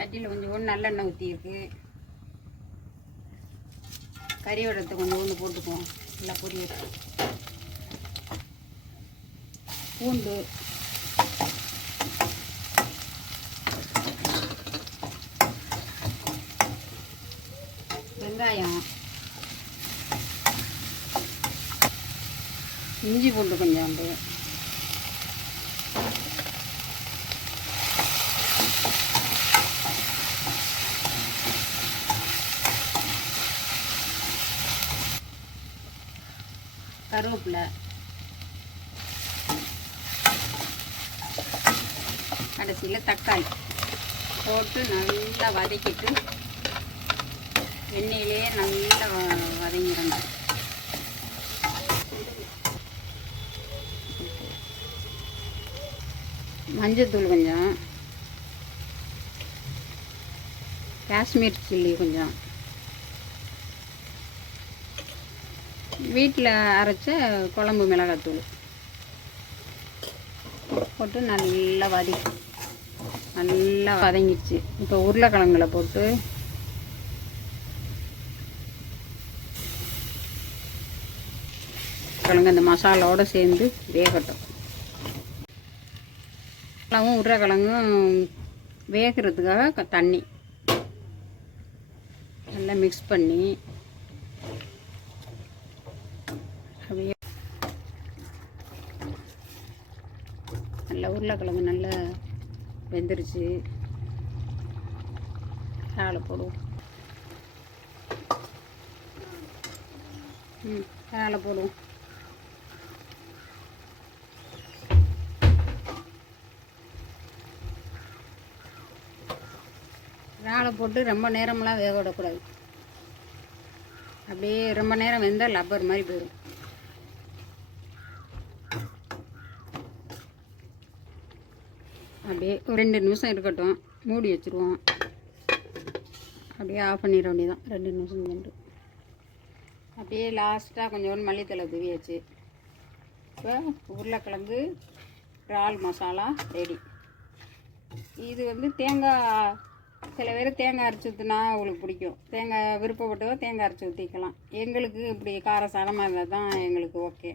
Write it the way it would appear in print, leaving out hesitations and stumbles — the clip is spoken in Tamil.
சட்டியில் கொஞ்சம் நல்லெண்ணெய் ஊற்றிருக்கு. கறி வடத்தை கொஞ்சம் போட்டுக்குவோம். நல்லா பொரியல். பூண்டு, வெங்காயம், இஞ்சி பூண்டு கொஞ்சோண்டு, கருவேப்பிலை, கடைசியில் தக்காளி போட்டு நல்லா வதக்கிட்டு எண்ணெயிலே நல்லா வதங்கிடணும். மஞ்சத்தூள் கொஞ்சம், காஷ்மீர் சில்லி கொஞ்சம், வீட்டில் அரைச்ச குழம்பு மிளகாத்தூள் போட்டு நல்லா நல்லா வதங்கிடுச்சு. இப்போ உருளைக்கிழங்குல போட்டு கிழங்கு அந்த மசாலாவோடு சேர்ந்து வேகட்டும். உருளைக்கிழங்கும் வேகிறதுக்காக தண்ணி நல்லா மிக்ஸ் பண்ணி அப்படியே நல்லா உருளைக்கிழங்கு நல்லா வெந்துருச்சு. இறாலை போடுவோம். இறாலை போடுவோம். இறாலை போட்டு ரொம்ப நேரமெல்லாம் வேக விடக்கூடாது. அப்படியே ரொம்ப நேரம் வெந்தால் லப்பர் மாதிரி போயிடும். அப்படியே ஒரு 2 நிமிஷம் இருக்கட்டும். மூடி வச்சுருவோம். அப்படியே ஆஃப் பண்ணிட வேண்டியதான். 2 நிமிஷம் சென்று அப்படியே லாஸ்ட்டாக கொஞ்சோண்டு மல்லித்தலை தூவியாச்சு. இப்போ உருளைக்கிழங்கு இறால் மசாலா ரெடி. இது தேங்காய், சில பேர் தேங்காய் அரைச்சி ஊற்றினா அவங்களுக்கு பிடிக்கும். தேங்காய் விருப்பப்பட்டவோ தேங்காய் அரைச்சி ஊற்றிக்கலாம். எங்களுக்கு இப்படி காரசாரமாக இருந்தால் தான் எங்களுக்கு ஓகே.